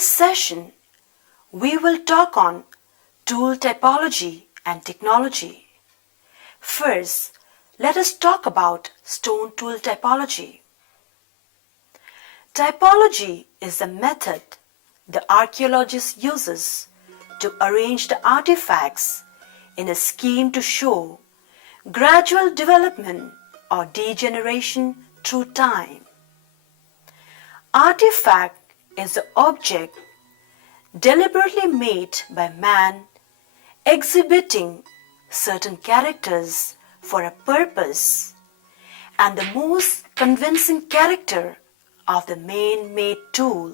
this session, we will talk on tool typology and technology. First, let us talk about stone tool typology. Typology is the method the archaeologist uses to arrange the artifacts in a scheme to show gradual development or degeneration through time. Artifact is the object deliberately made by man exhibiting certain characters for a purpose, and the most convincing character of the man-made tool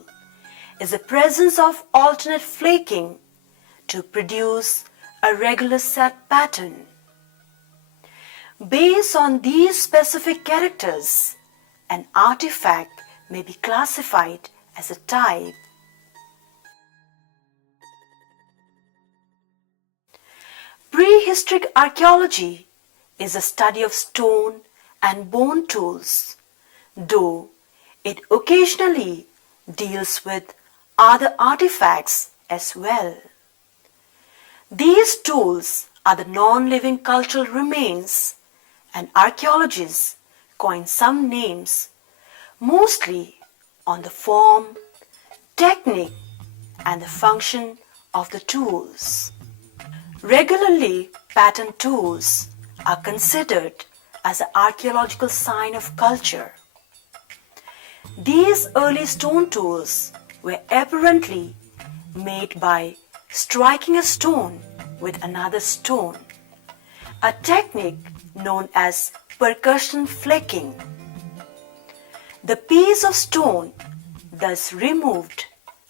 is the presence of alternate flaking to produce a regular set pattern. Based on these specific characters, an artifact may be classified as a type. Prehistoric archaeology is a study of stone and bone tools, though it occasionally deals with other artifacts as well. These tools are the non-living cultural remains, and archaeologists coin some names mostly on the form, technique, and the function of the tools. Regularly patterned tools are considered as an archaeological sign of culture. These early stone tools were apparently made by striking a stone with another stone, a technique known as percussion flaking. The piece of stone thus removed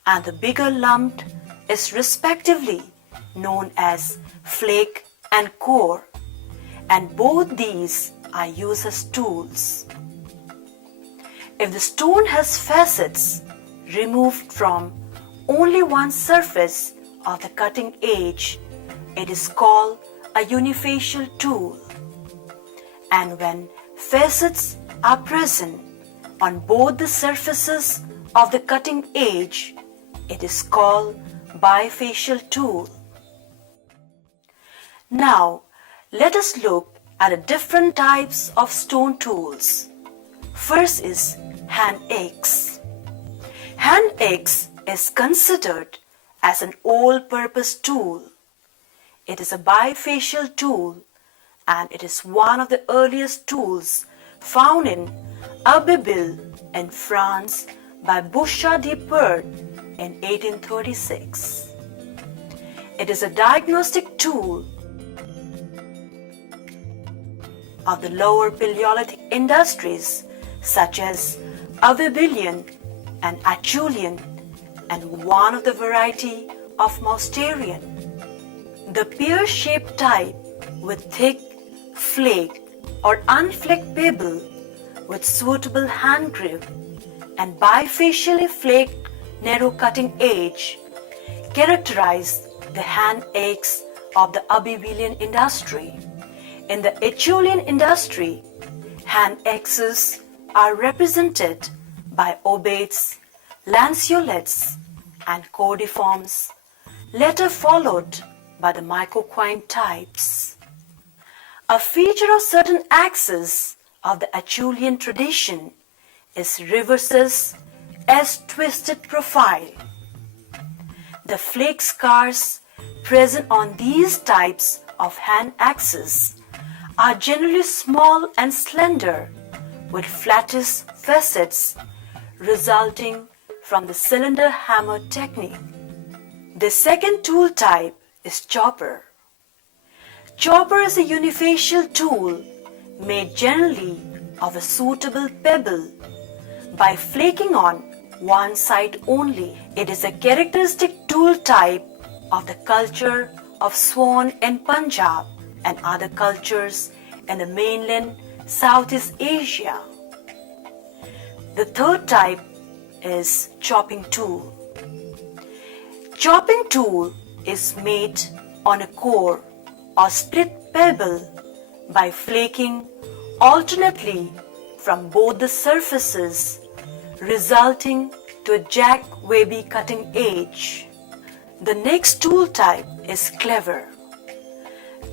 and the bigger lump is respectively known as flake and core, and both these are used as tools. If the stone has facets removed from only one surface of the cutting edge, it is called a unifacial tool. And when facets are present on both the surfaces of the cutting edge, it is called bifacial tool. Now, let us look at the different types of stone tools. First is hand axe. Hand axe is considered as an all-purpose tool. It is a bifacial tool, and it is one of the earliest tools found in Abbeville in France by Bouchard de Pert in 1836. It is a diagnostic tool of the lower Paleolithic industries such as Abbevillean and Acheulean, and one of the variety of Mousterian. The pear-shaped type with thick, flake or unflaked pebble with suitable hand grip and bifacially flaked narrow cutting edge characterize the hand axe of the Abbevillean industry. In the Acheulean industry, hand axes are represented by obates, lanceolets, and cordiforms, later followed by the mycoquine types. A feature of certain axes of the Acheulean tradition is reverses as twisted profile. The flake scars present on these types of hand axes are generally small and slender, with flattish facets resulting from the cylinder hammer technique. The second tool type is chopper. Chopper is a unifacial tool made generally of a suitable pebble by flaking on one side only. It is a characteristic tool type of the culture of Swan in Punjab and other cultures in the mainland Southeast Asia. The third type is chopping tool. Chopping tool is made on a core or split pebble by flaking alternately from both the surfaces, resulting to a jack-Webby cutting edge. The next tool type is cleaver.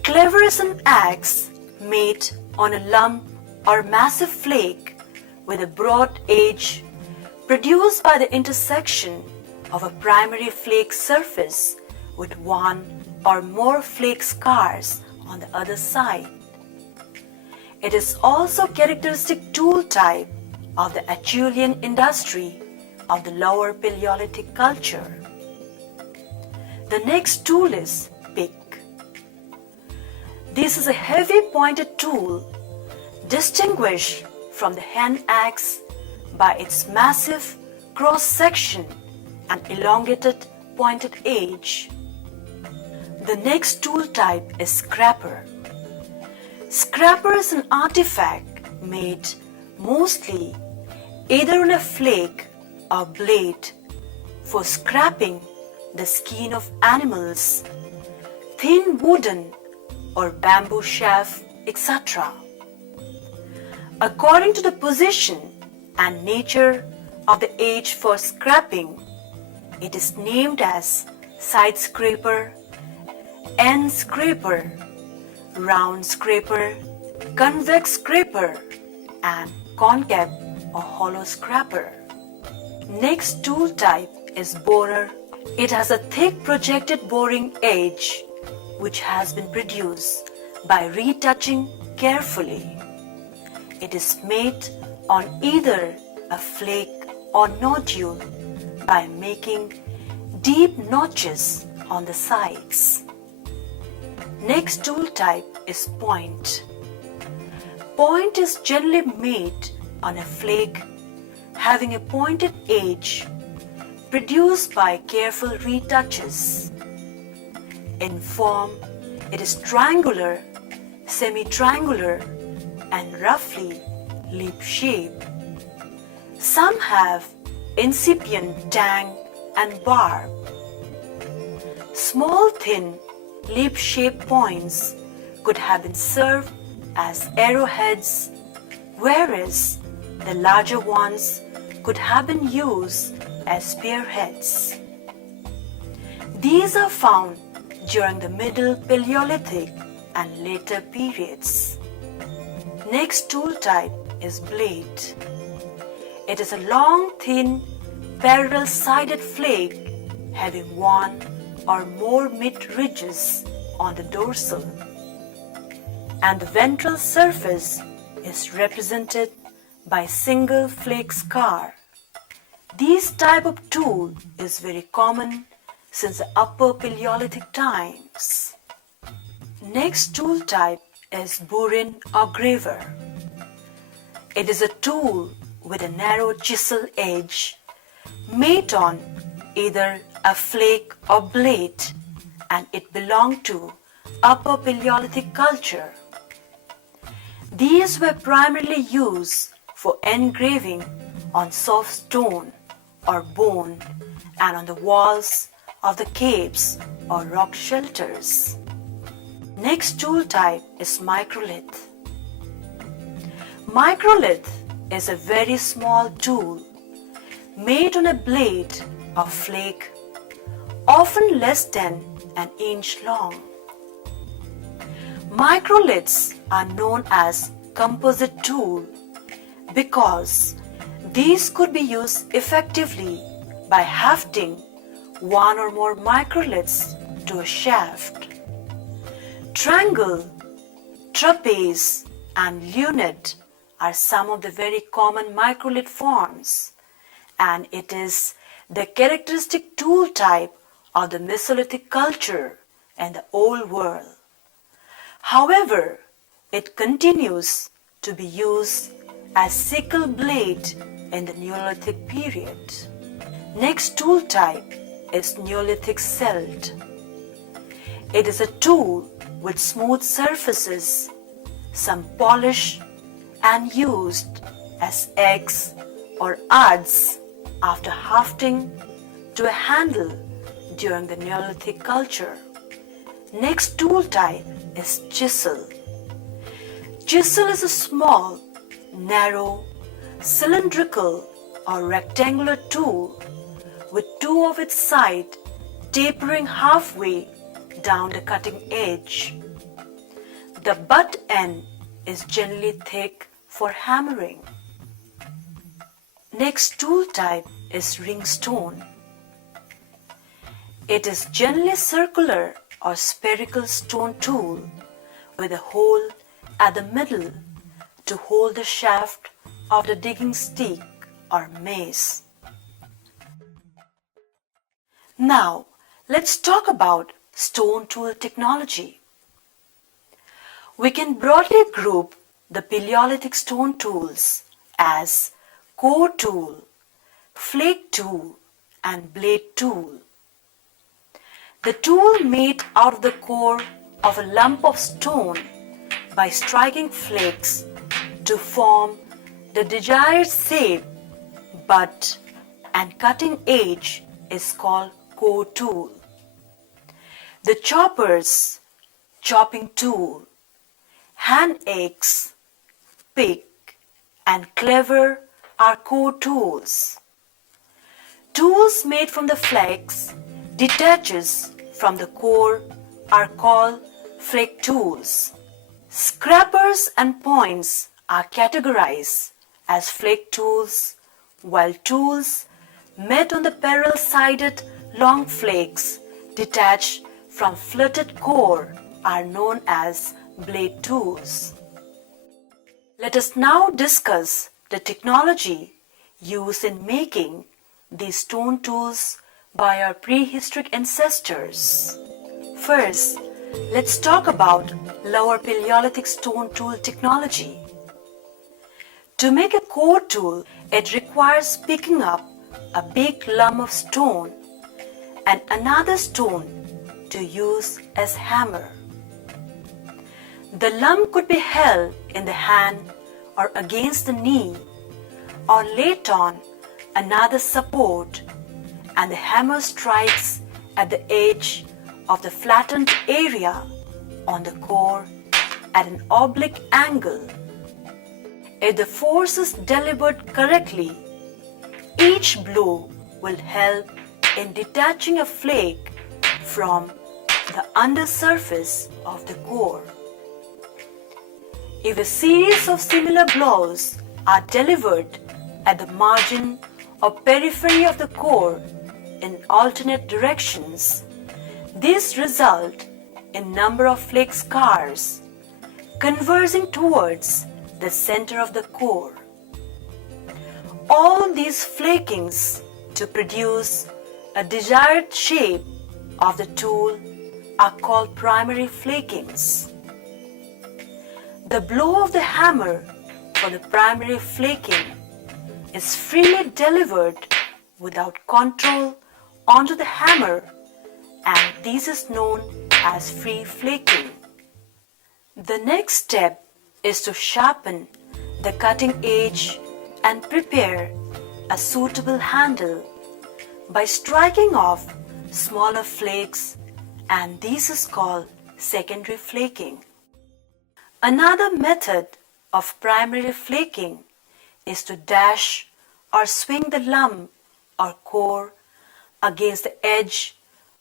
Cleaver is an axe made on a lump or massive flake with a broad edge produced by the intersection of a primary flake surface with one or more flake scars on the other side. It is also characteristic tool type of the Acheulean industry of the lower Paleolithic culture. The next tool is pick. This is a heavy pointed tool distinguished from the hand axe by its massive cross section and elongated pointed edge. The next tool type is scraper. Scraper is an artifact made mostly either on a flake or blade for scraping the skin of animals, thin wooden or bamboo shaft, etc. According to the position and nature of the edge for scraping, it is named as side scraper, end scraper, round scraper, convex scraper, and concave or hollow scraper. Next tool type is borer. It has a thick projected boring edge which has been produced by retouching carefully. It is made on either a flake or nodule by making deep notches on the sides. Next tool type is point. Point is generally made on a flake having a pointed edge produced by careful retouches. In form, it is triangular, semi-triangular, and roughly leaf-shaped. Some have incipient tang and barb. Small, thin, leaf-shaped points could have been served as arrowheads, whereas the larger ones could have been used as spearheads. These are found during the Middle Paleolithic and later periods. Next tool type is blade. It is a long, thin, parallel-sided flake having one or more mid-ridges on the dorsal, and the ventral surface is represented by single flake scar. This type of tool is very common since the Upper Paleolithic times. Next tool type is burin or graver. It is a tool with a narrow chisel edge made on either a flake or blade, and it belonged to Upper Paleolithic culture. These were primarily used for engraving on soft stone or bone and on the walls of the caves or rock shelters. Next tool type is microlith. Microlith is a very small tool made on a blade or flake, often less than an inch long. Microliths are known as composite tool because these could be used effectively by hafting one or more microliths to a shaft. Triangle, trapeze, and lunette are some of the very common microlith forms, and it is the characteristic tool type of the Mesolithic culture and the Old World. However, it continues to be used as sickle blade in the Neolithic period. Next tool type is Neolithic celt. It is a tool with smooth surfaces, some polish, and used as eggs or adze after hafting to a handle during the Neolithic culture. Next tool type is chisel. Chisel is a small, narrow, cylindrical, or rectangular tool with two of its sides tapering halfway down the cutting edge. The butt end is generally thick for hammering. Next tool type is ring stone. It is generally circular or spherical stone tool with a hole at the middle to hold the shaft of the digging stick or mace. Now, let's talk about stone tool technology. We can broadly group the Paleolithic stone tools as core tool, flake tool, and blade tool. The tool made out of the core of a lump of stone by striking flakes to form the desired shape, butt and cutting edge is called core tool. The choppers, chopping tool, hand axe, pick, and cleaver are core tools. Tools made from the flakes detaches from the core are called flake tools. Scrapers and points are categorized as flake tools, while tools made on the parallel-sided long flakes detached from fluted core are known as blade tools. Let us now discuss the technology used in making these stone tools by our prehistoric ancestors. First, let's talk about Lower Paleolithic stone tool technology. To make a core tool, it requires picking up a big lump of stone and another stone to use as hammer. The lump could be held in the hand or against the knee or laid on another support, and the hammer strikes at the edge of the flattened area on the core at an oblique angle. If the force is delivered correctly, each blow will help in detaching a flake from the undersurface of the core. If a series of similar blows are delivered at the margin or periphery of the core in alternate directions, these result in number of flake scars converging towards the center of the core. All these flakings to produce a desired shape of the tool are called primary flakings. The blow of the hammer for the primary flaking is freely delivered without control onto the hammer, and this is known as free flaking. The next step is to sharpen the cutting edge and prepare a suitable handle by striking off smaller flakes, and this is called secondary flaking. Another method of primary flaking is to dash or swing the lump or core against the edge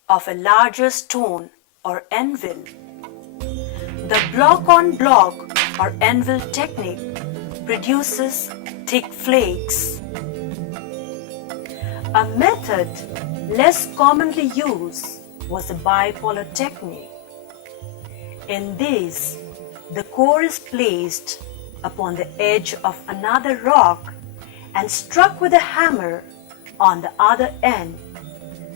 of a larger stone or anvil. The block-on-block or anvil technique produces thick flakes. A method less commonly used was the bipolar technique. In this, the core is placed upon the edge of another rock and struck with a hammer on the other end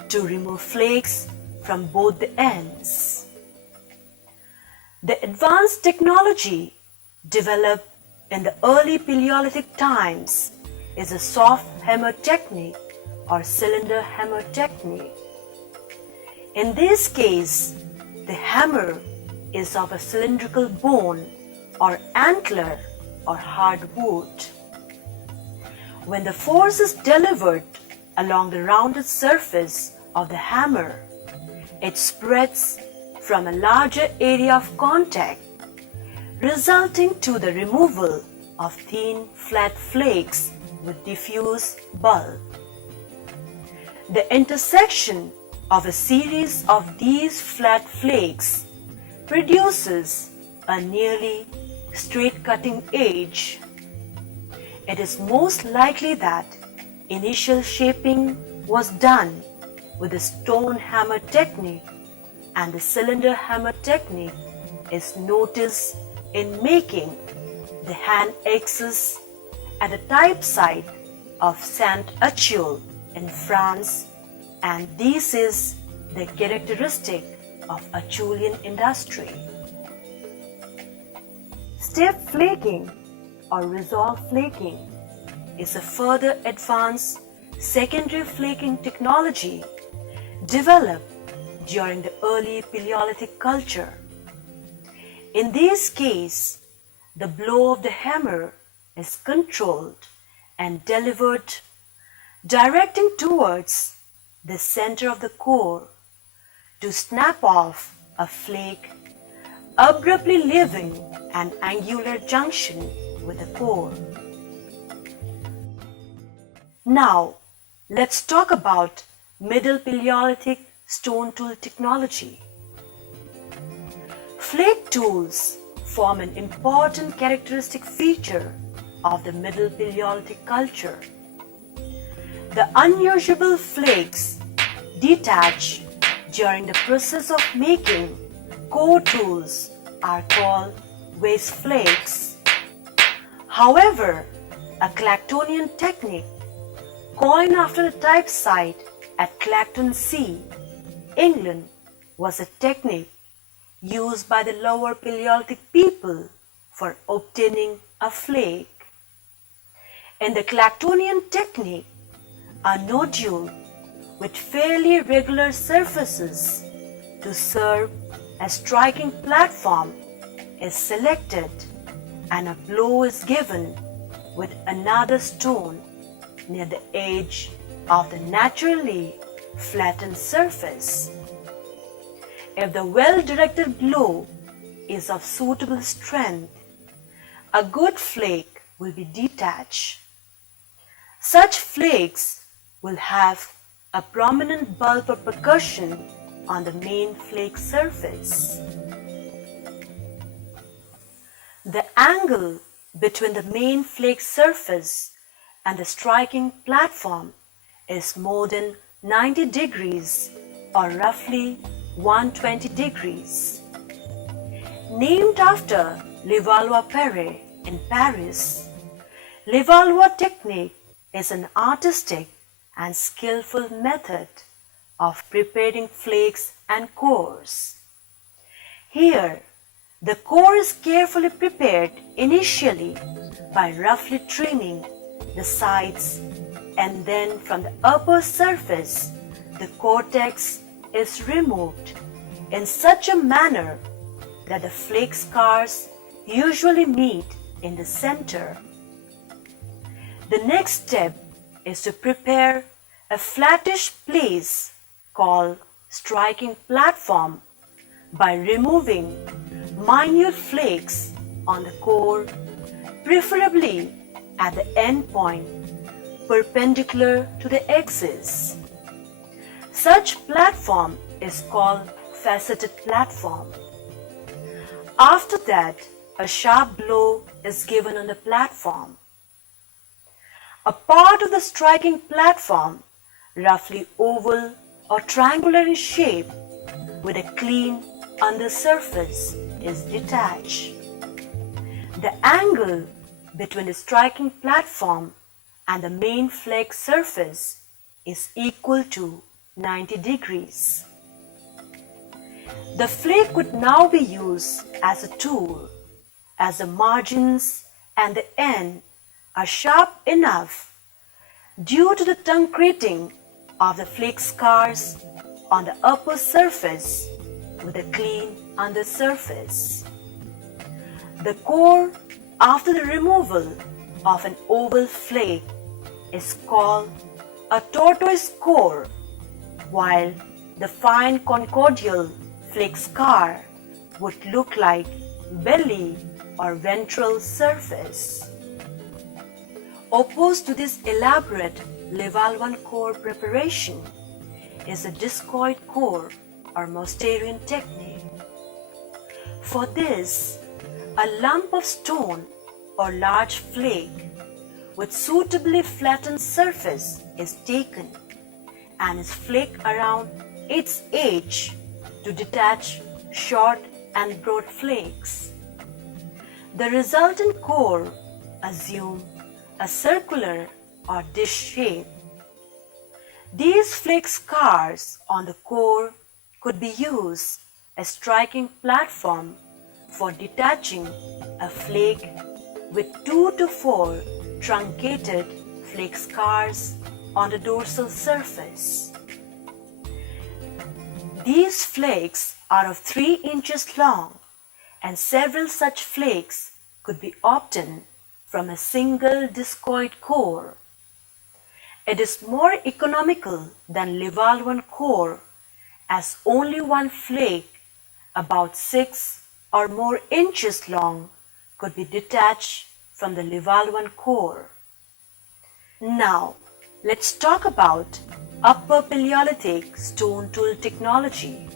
to remove flakes from both the ends. The advanced technology developed in the early Paleolithic times is a soft hammer technique or cylinder hammer technique. In this case, the hammer is of a cylindrical bone or antler or hard wood. When the force is delivered along the rounded surface of the hammer, it spreads from a larger area of contact, resulting to the removal of thin, flat flakes with diffuse bulb. The intersection of a series of these flat flakes produces a nearly straight cutting edge. It is most likely that initial shaping was done with the stone hammer technique, and the cylinder hammer technique is noticed in making the hand axes at the type site of Saint-Achille in France, and this is the characteristic of Acheulean industry. Step flaking or resolve flaking is a further advanced secondary flaking technology developed during the early Paleolithic culture. In this case, the blow of the hammer is controlled and delivered, directing towards the center of the core to snap off a flake, abruptly leaving an angular junction with the core. Now, let's talk about Middle Paleolithic stone tool technology. Flake tools form an important characteristic feature of the Middle Paleolithic culture. The unusable flakes detach during the process of making core tools are called waste flakes. However, a Clactonian technique coined after the type site at Clacton-Sea, England, was a technique used by the Lower Paleolithic people for obtaining a flake. In the Clactonian technique, a nodule with fairly regular surfaces to serve as striking platform is selected, and a blow is given with another stone near the edge of the naturally flattened surface. If the well-directed blow is of suitable strength, a good flake will be detached. Such flakes will have a prominent bulb or percussion on the main flake surface. The angle between the main flake surface and the striking platform is more than 90 degrees or roughly 120 degrees. Named after Levallois-Perret in Paris, Levallois technique is an artistic and skillful method of preparing flakes and cores. Here, the core is carefully prepared initially by roughly trimming the sides, and then from the upper surface the cortex is removed in such a manner that the flake scars usually meet in the center. The next step is to prepare a flattish place called striking platform by removing minute flakes on the core, preferably at the end point perpendicular to the axis. Such platform is called faceted platform. After that, a sharp blow is given on the platform. A part of the striking platform, roughly oval or triangular in shape, with a clean undersurface, is detached. The angle between the striking platform and the main flake surface is equal to 90 degrees. The flake could now be used as a tool, as the margins and the end are sharp enough due to the concreting of the flake scars on the upper surface with a clean undersurface. The core after the removal of an oval flake is called a tortoise core, while the fine conchoidal flake scar would look like belly or ventral surface. Opposed to this elaborate Levallois core preparation is a discoid core or Mousterian technique. For this, a lump of stone or large flake with suitably flattened surface is taken and is flaked around its edge to detach short and broad flakes. The resultant core assumes a circular or dish shape. These flake scars on the core could be used as striking platform for detaching a flake with 2 to 4 truncated flake scars on the dorsal surface. These flakes are of 3 inches long, and several such flakes could be obtained from a single discoid core. It is more economical than Levallois core, as only one flake, about 6 or more inches long, could be detached from the Levallois core. Now, let's talk about Upper Paleolithic stone tool technology.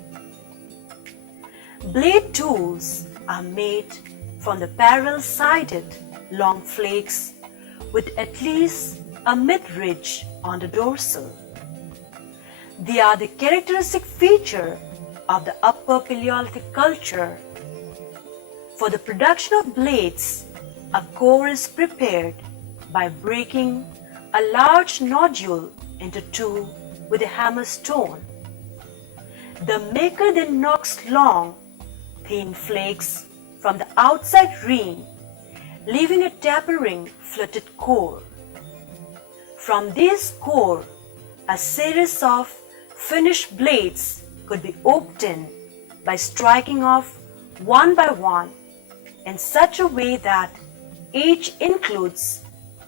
Blade tools are made from the parallel-sided long flakes with at least a mid-ridge on the dorsal. They are the characteristic feature of the Upper Paleolithic culture. For the production of blades, a core is prepared by breaking a large nodule into 2 with a hammer stone. The maker then knocks long, thin flakes from the outside ring, leaving a tapering fluted core. From this core, a series of finished blades could be obtained by striking off one by one in such a way that each includes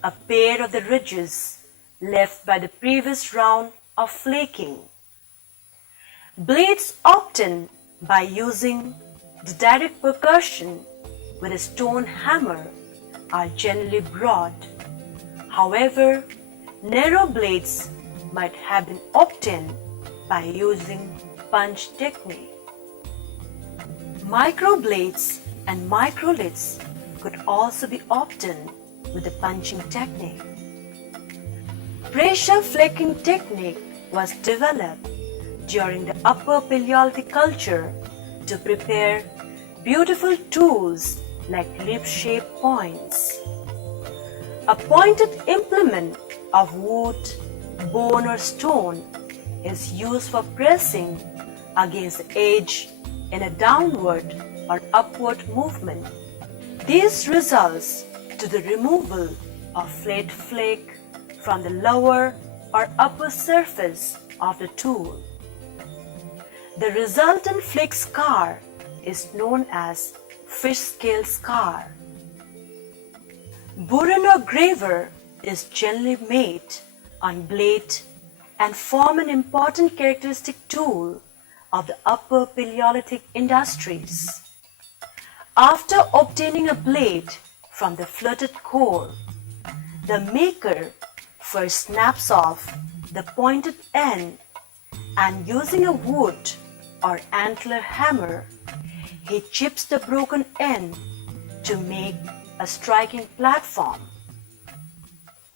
a pair of the ridges left by the previous round of flaking. Blades obtained by using the direct percussion with a stone hammer are generally broad. However, narrow blades might have been obtained by using punch technique. Microblades and microliths could also be obtained with the punching technique. Pressure flaking technique was developed during the Upper Paleolithic culture to prepare beautiful tools like lip-shaped points. A pointed implement of wood, bone or stone is used for pressing against the edge in a downward or upward movement. This results to the removal of flat flake from the lower or upper surface of the tool. The resultant flake scar is known as fish scale scar. Burin or graver is generally made on blade and form an important characteristic tool of the Upper Paleolithic industries. After obtaining a blade from the fluted core, the maker first snaps off the pointed end and using a wood or antler hammer, he chips the broken end to make a striking platform.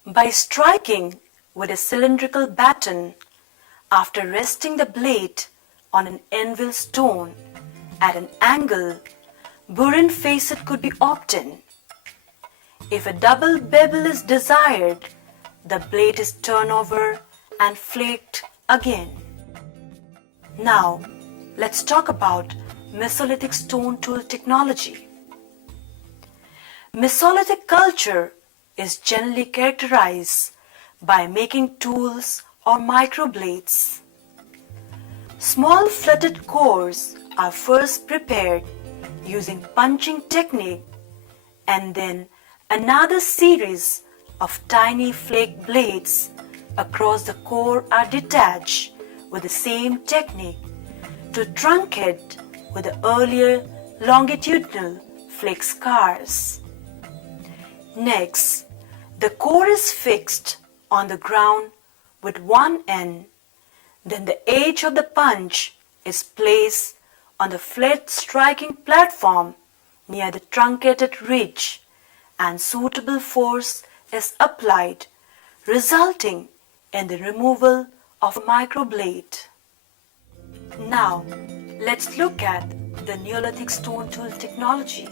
By striking with a cylindrical baton, after resting the blade on an anvil stone at an angle, burin facet could be obtained. If a double bevel is desired, the blade is turned over and flaked again. Now, let's talk about Mesolithic stone tool technology. Mesolithic culture is generally characterized by making tools or microblades. Small fluted cores are first prepared using punching technique, and then another series of tiny flake blades across the core are detached with the same technique to truncate with the earlier longitudinal flake scars. Next, The core is fixed on the ground with one end, then the edge of the punch is placed on the flat striking platform near the truncated ridge, and suitable force is applied, resulting in the removal of a microblade. Now, let's look at the Neolithic stone tool technology.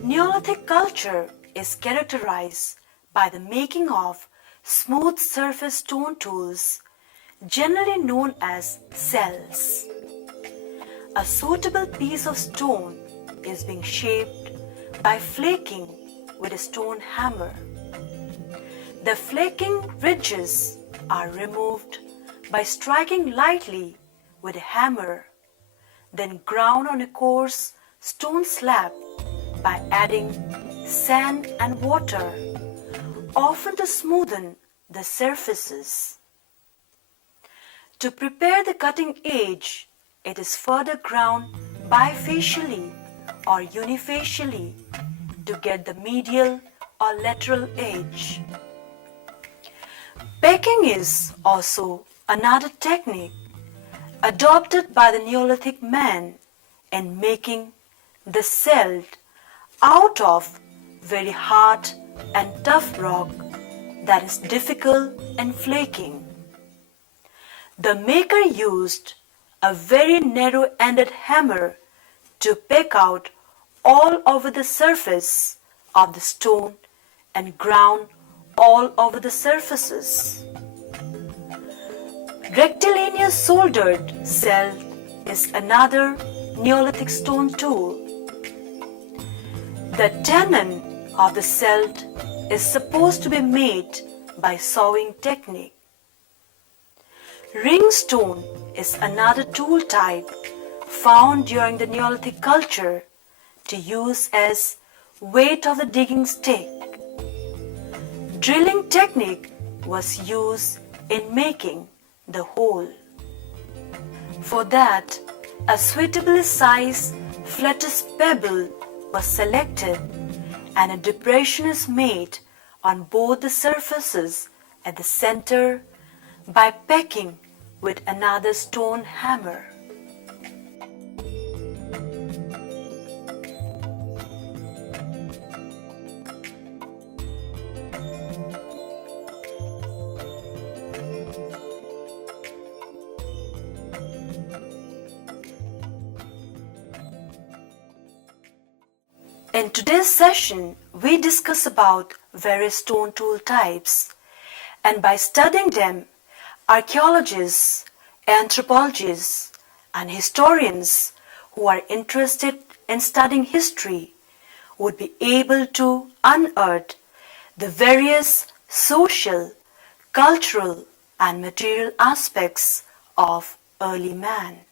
Neolithic culture is characterized by the making of smooth surface stone tools, generally known as cells. A suitable piece of stone is being shaped by flaking with a stone hammer. The flaking ridges are removed by striking lightly with a hammer, then ground on a coarse stone slab by adding sand and water, often to smoothen the surfaces. To prepare the cutting edge, it is further ground bifacially or unifacially to get the medial or lateral edge. Pecking is also another technique adopted by the Neolithic man in making the celt out of very hard and tough rock that is difficult in flaking. The maker used a very narrow-ended hammer to peck out all over the surface of the stone and ground all over the surfaces. Rectilinear soldered celt is another Neolithic stone tool. The tenon of the celt is supposed to be made by sawing technique. Ring stone is another tool type found during the Neolithic culture to use as weight of the digging stick. Drilling technique was used in making the hole. For that, a suitably sized flattest pebble was selected and a depression is made on both the surfaces at the center by pecking with another stone hammer. In today's session, we discuss about various stone tool types, and by studying them, archaeologists, anthropologists, and historians who are interested in studying history would be able to unearth the various social, cultural, and material aspects of early man.